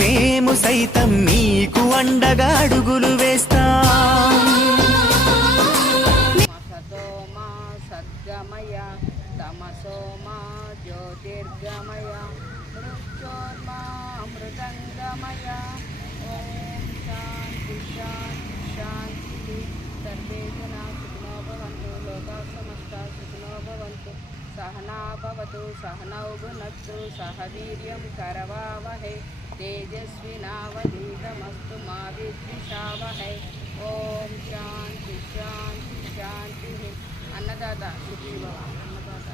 మేము సైతం నీకు అండగా అడుగులు వేస్తాం. సతోమా సద్గమయ తమసోమా జ్యోతిర్గమయ మృత్యోర్మా అమృతంగమయ. ఓం శాంతి శాంతి శాంతి. సర్వే జనా సుఖినో భవంతు, లోకా సమస్తా సుఖినో భవంతు. సహనా భవతు సహనౌ భునక్తు సహ వీర్యం కరవావహై తేజస్వినావధీతమస్తు మా విద్విషావహై. ఓం శాంతి శాంతి శాంతి. అన్నదాత సుఖీ భవ. అన్నదాత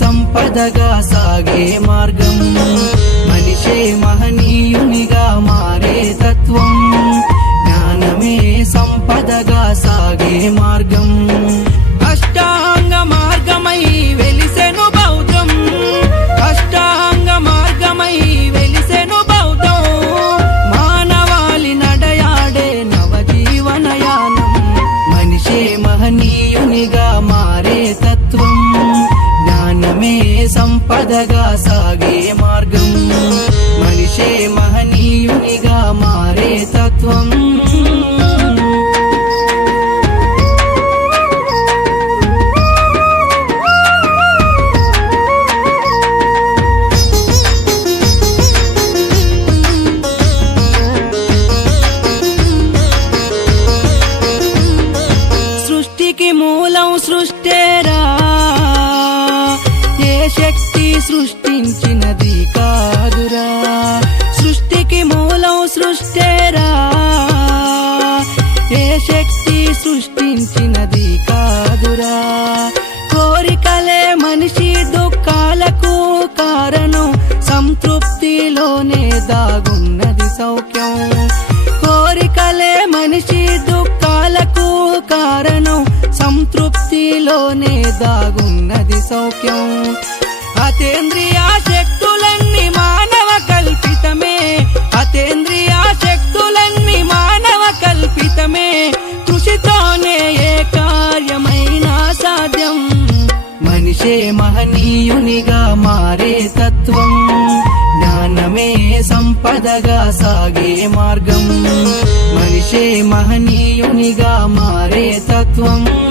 సంపదగా సాగే మార్గం. మనిషే మహనీయునిగా మారే తత్వం. జ్ఞానమే సంపదగా సాగే మార్గం. అష్టాంగ మార్గమై వెలిసెను బౌద్ధం. అష్టాంగ మార్గమై వెలిసెను బౌద్ధం. మానవాళి నడయాడే నవజీవనయానం. మనిషే మహనీయునిగా మారే తత్వం. జ్ఞానమే సంపదగా సాగే మార్గం. మనిషే మహనీయునిగా మారే తత్వం. సృష్టికి మూలం సృష్టేరా. ఏ శక్తి సృష్టించినది కాదురా. సృష్టికి మూలం సృష్టేరా. ఏ శక్తి సృష్టించినది కాదురా. కోరికలే మనిషి దుఃఖాలకు కారణం. సంతృప్తిలోనే దాగున్నది సౌఖ్యం. కోరికలే మనిషి దుఃఖాలకు కారణం. సంతృప్తిలోనే దాగున్నది సౌఖ్యం. అతేంద్రియ శక్తులన్నీ మానవ కల్పితమే. అతేంద్రియ శక్తులన్నీ మానవ కల్పితమే. కృషితోనే ఏ కార్యమైనా సాధ్యం. మనిషే మహనీయునిగా మారే తత్వం. జ్ఞానమే సంపదగా సాగే మార్గం. మనిషే మహనీయునిగా మారే తత్వం.